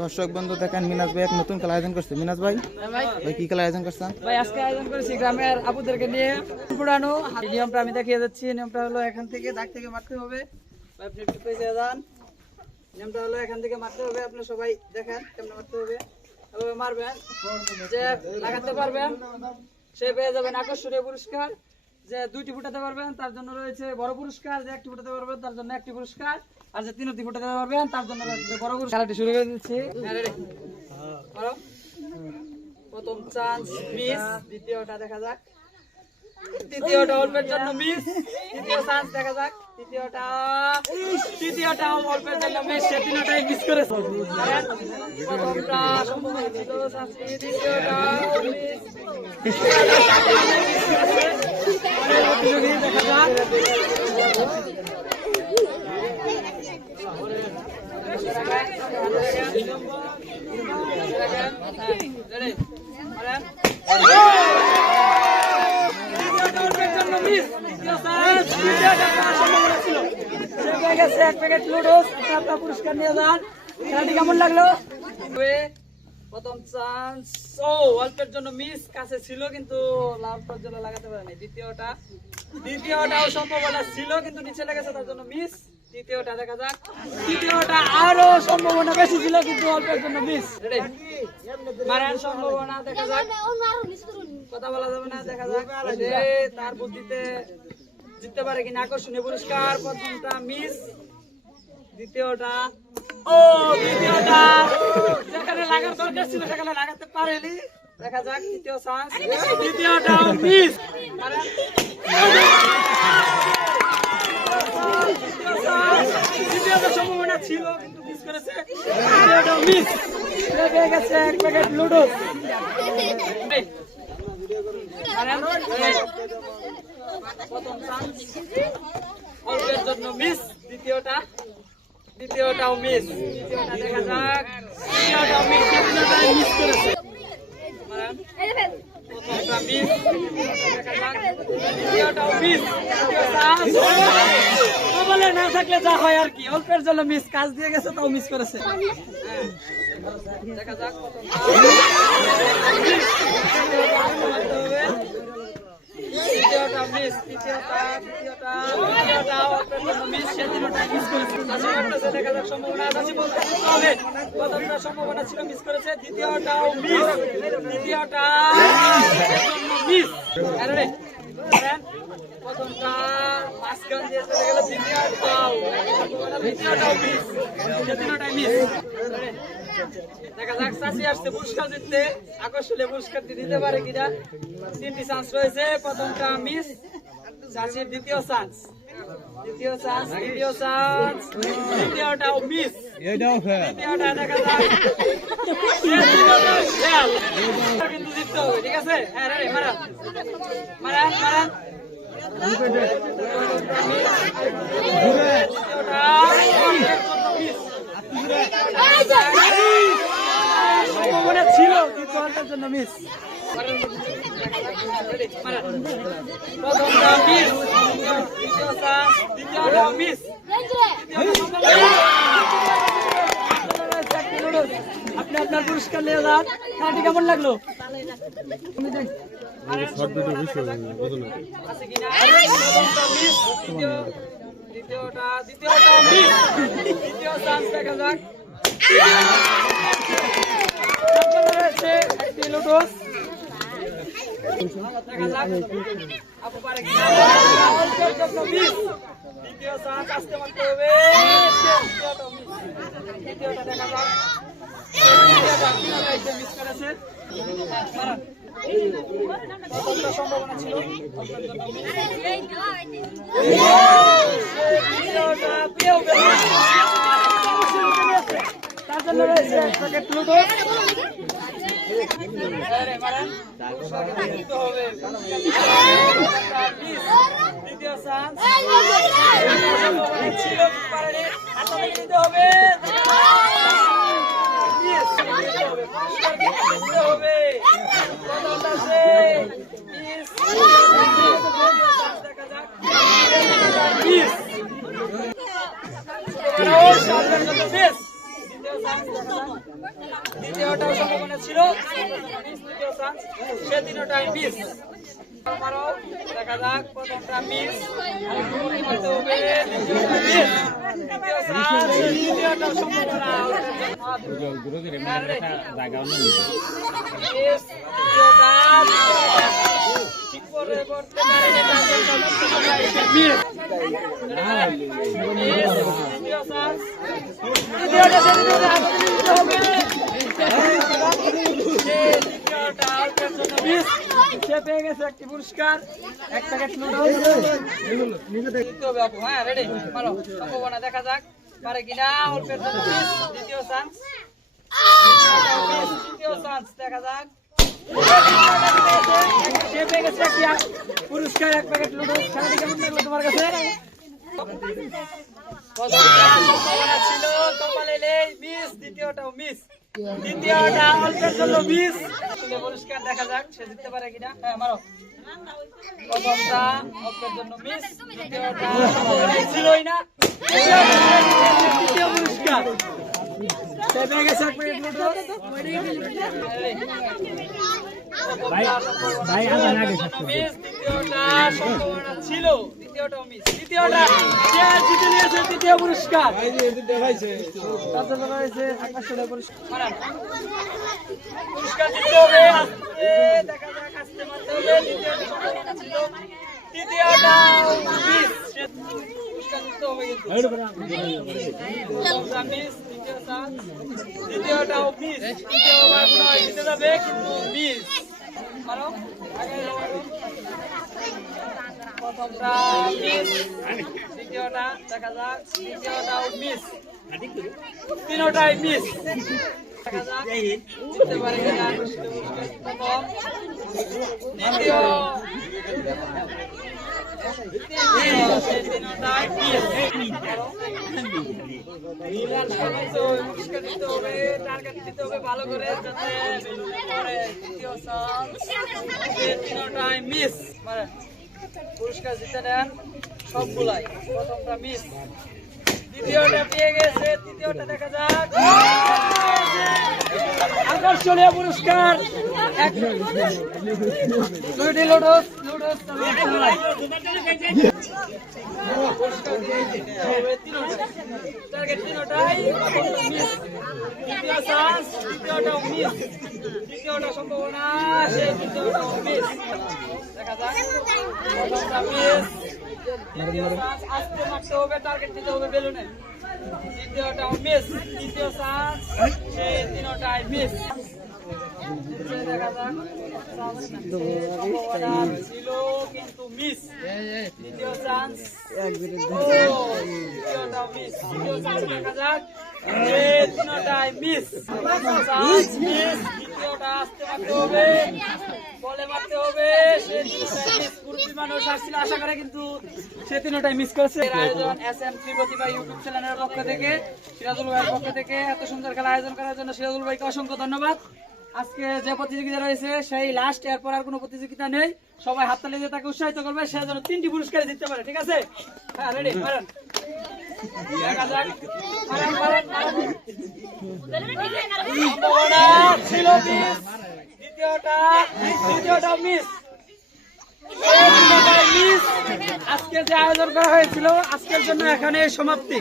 দর্শক বন্ধু দেখেন মিনাজ ভাই এক নতুন খেলা আয়োজন করছে। মিনাজ ভাই ভাই কি খেলা আয়োজন করছেন? ভাই আজকে আয়োজন করেছি গ্রামের আপুদেরকে নিয়ে পুরানো নিয়মটা আমি দেখিয়ে যাচ্ছি। নিয়মটা হলো এখান থেকে দাগ থেকে মারতে হবে। আপনি একটু পেছনে যান। নিয়মটা হলো এখান থেকে মারতে হবে। আপনি সবাই দেখেন কেমন মারতে হবে। এভাবে মারবেন, যে লাগাতে পারবেন সে পেয়ে যাবেন আকর্ষণীয় পুরস্কার। যে দুইটি ফুটাতে পারবেন তার জন্য রয়েছে বড় পুরস্কার, যে একটি ফুটাতে পারবেন তার জন্য একটি পুরস্কার, আর যে তিনটি ফুটাতে পারবেন তার জন্য বড় পুরস্কার। খেলাটি শুরু করে দিচ্ছি। প্রথম চান্স মিস, দ্বিতীয়টা দেখা যাক, তৃতীয়টা অল্পের জন্য মিস, তৃতীয় চান্স দেখা যাক, তৃতীয়টা অল্পের জন্য মিস, সে তিনটাই মিস করেছে। প্রথমটা সম্ভব ছিল চান্স, দ্বিতীয়টা মিস, দেখা যাক। পুরস্কার নিয়ে যান। খেলাটি কেমন লাগলো? প্রথম চান্স অল্পের জন্য মিস, কাছে ছিল কিন্তু লাভ পর্যন্ত লাগাতে পারেনি। দ্বিতীয়টাও সম্ভাবনা ছিল কিন্তু নিচে লেগেছে তার জন্য মিস। তৃতীয়টা দেখা যাক, তৃতীয়টা আরো সম্ভাবনা বেশি ছিল কিন্তু অল্পের জন্য মিস। মারার সম্ভাবনা দেখা যাক, কথা বলা যাবে না, দেখা যাক তার বুদ্ধিতে জিততে পারে কিনা। আকর্ষণীয় পুরস্কার। প্রথমটা মিস, দ্বিতীয়টা দ্বিতীয়টা যেখানে লাগার দরকার ছিল সেখানে লাগাতে পারেনি। দেখা যাক তৃতীয় চান্স, দ্বিতীয়টাও মিস। দ্বিতীয়টা সম্ভাবনা ছিল কিন্তু মিস করেছে, দ্বিতীয়টাও মিস। পেয়ে গেছে এক প্যাকেট লুডুস। প্রথম চান্স অল্পের জন্য মিস, দ্বিতীয়টাও মিস, তৃতীয়টা দেখা যাক, তৃতীয়টাও মিস, তৃতীয়টাই মিস করেছে। প্রথমটা মিস, দেখা যাক, দ্বিতীয়টাও মিস, তৃতীয় চান্স। বলে না থাকলে যা হয় আর কি, অল্পের জন্য মিস, কাজ দিয়ে গেছে তাও মিস করেছে। দেখা যাক তৃতীয়টা মিস, তৃতীয়টা অল্পের জন্য মিস, সে তিনটাই মিস করেছে। দেখা যাক সম্ভাবনা আছে বলতে হবে। প্রথমটা সম্ভাবনা ছিল মিস করেছে, দ্বিতীয়টাও মিস, তৃতীয়টা মিস। প্রথমটা মাঝখান দিয়ে চলে গেল, দ্বিতীয়টাও মিস, সে তিনটাই মিস। দেখা যাক চাষি আসছে পুরস্কার জিততে, আকর্ষণীয় পুরস্কার দিতে পারে কিনা। তিনটি চান্স রয়েছে। প্রথমটা মিস, চাষির দ্বিতীয় চান্স, তৃতীয়টাও মিস, তৃতীয়টা দেখা যাক, কিন্তু জিততে হবে। ঠিক আছে, হ্যাঁ মারান মারান মারান। সম্ভাবনা ছিল কিন্তু অল্পের জন্য মিস। প্রথমটা মিস, দ্বিতীয়টাও মিস, আপনি আপনার পুরস্কার নিয়ে যান। খেলাটি কেমন লাগলো? দ্বিতীয়টাও মিস, তৃতীয় চান্স দেখা যাক, আপু পারে কিনা। দ্বিতীয় চান্স আসতে মারতে হবে, তৃতীয়টা দেখা যাক, মিস করেছে। প্রথমটা সম্ভাবনা ছিল, তার জন্য রয়েছে প্যাকেট লুডো। দ্বিতীয় চান্স ছিল, দিতে হবে, দেখা যাক মানুষ অল্পের জন্য মিস। দ্বিতীয়টাও সম্ভাবনা ছিল, দ্বিতীয় চান্স, সে তিনটাই মিস। আবারও দেখা যাক, প্রথমটা মিস, দ্বিতীয়টা মিস, তৃতীয় চান্স, তৃতীয়টাও সম্ভাবনা মিস, তৃতীয়টা ঠিক করে করতে পারেনি, মিস, তৃতীয় চান্স, তৃতীয়টা সে পেয়ে গেছে একটি পুরস্কার, এক প্যাকেট হ্যাঁ রেডি মারো, সম্ভাবনা দেখা যাক পারে কিনা। অল্পের জন্য মিস, দ্বিতীয় চান্স, তৃতীয় চান্স দেখা যাক, সে পেয়ে গেছে একটি পুরস্কার, এক প্যাকেট লুডুস। খেলাটি কেমন লাগলো তোমার কাছে? সম্ভাবনা ছিল কপালে মিস, দ্বিতীয়টাও মিস, তৃতীয়টা অল্পের জন্য মিস। পুরস্কার দেখা যাক সে জিততে পারে কিনা। হ্যাঁ মারো, প্রথমটা অল্পের জন্য মিস, দ্বিতীয়টা ছিলই না, তৃতীয় পুরস্কার সে পেয়ে গেছে এক প্যাকেট লুডুস। দ্বিতীয়টা সম্ভাবনা ছিল, দ্বিতীয়টাও মিস, তৃতীয়টা সে জিতে নিয়েছে তৃতীয় পুরস্কার। পুরস্কার দিতে হবে, আস্তে দেখা যাক, আস্তে মারতে হবে। দ্বিতীয়টা সম্ভাবনা ছিল, তৃতীয়টাও মিস, সে পুরস্কার দিতে হবে কিন্তু প্রথমটা মিস, দ্বিতীয় চান্স, তৃতীয়টাও মিস, তৃতীয়বার মনে হয় জিতে যাবে কিন্তু মিস। মারো, আগে মারো। প্রথমটা মিস, দ্বিতীয়টা দেখা যাক, তৃতীয়টাও মিস, তিনটাই মিস। দেখা যাক জিততে পারে কিনা। প্রথম, দ্বিতীয়, তিনটাই মিস। পুরস্কার দিতে হবে, টার্গেট দিতে হবে ভালো করে, যাতে তৃতীয় চান্স, তিনটাই মিস। পুরস্কার জিতে নেন সবগুলাই। প্রথমটা মিস, দ্বিতীয়টা পেয়ে গেছে, তৃতীয়টা দেখা যাক, আকর্ষণীয় পুরস্কার, দুইটি লুডুস। টার্গেট তিনটাই, প্রথমটা মিস, দ্বিতীয় চান্স, তৃতীয়টাও মিস, তৃতীয়টা সম্ভাবনা, সে তৃতীয়টাও মিস। দেখা যাক, প্রথমটা মিস, দ্বিতীয় চান্স, আস্তে মারতে হবে, টার্গেট দিতে হবে বেলুনে, তৃতীয়টাও মিস, তৃতীয় চান্স, সে তিনটাই মিস। দেখা যাক, সম্ভাবনা ছিল কিন্তু মিস, দ্বিতীয় চান্স, তৃতীয়টাও মিস, তৃতীয় চান্স দেখা যাক, সে তিনটাই মিস, চান্স মিস, দ্বিতীয়টা আস্তে মারতে হবে, বলে মারতে হবে, সে তিনটাই মিস। পুরুষ মানুষ আসছিল আশা করে কিন্তু সে তিনটাই মিস করেছে। আয়োজন SM ত্রিপতিভা ইউটিউব চ্যানেলের পক্ষ থেকে, সিরাজুল ভাইয়ের পক্ষ থেকে এত সুন্দর খেলা আয়োজন করার জন্য সিরাজুল ভাইকে অসংখ্য ধন্যবাদ। আজকে যে প্রতিযোগিতা রয়েছে সেই লাস্ট, এরপর আর কোনো প্রতিযোগিতা নেই। সবাই হাততালি দিয়ে তাকে উৎসাহিত করবে, সে যেন 3টি পুরস্কার জিততে পারে। ঠিক আছে? হ্যাঁ রেডি, মারেন। দেখা যাক, মারেন। সম্ভাবনা ছিল মিস, দ্বিতীয়টা মিস, আজকে যে আয়োজন করা হয়েছিল আজকের জন্য এখানে সমাপ্তি।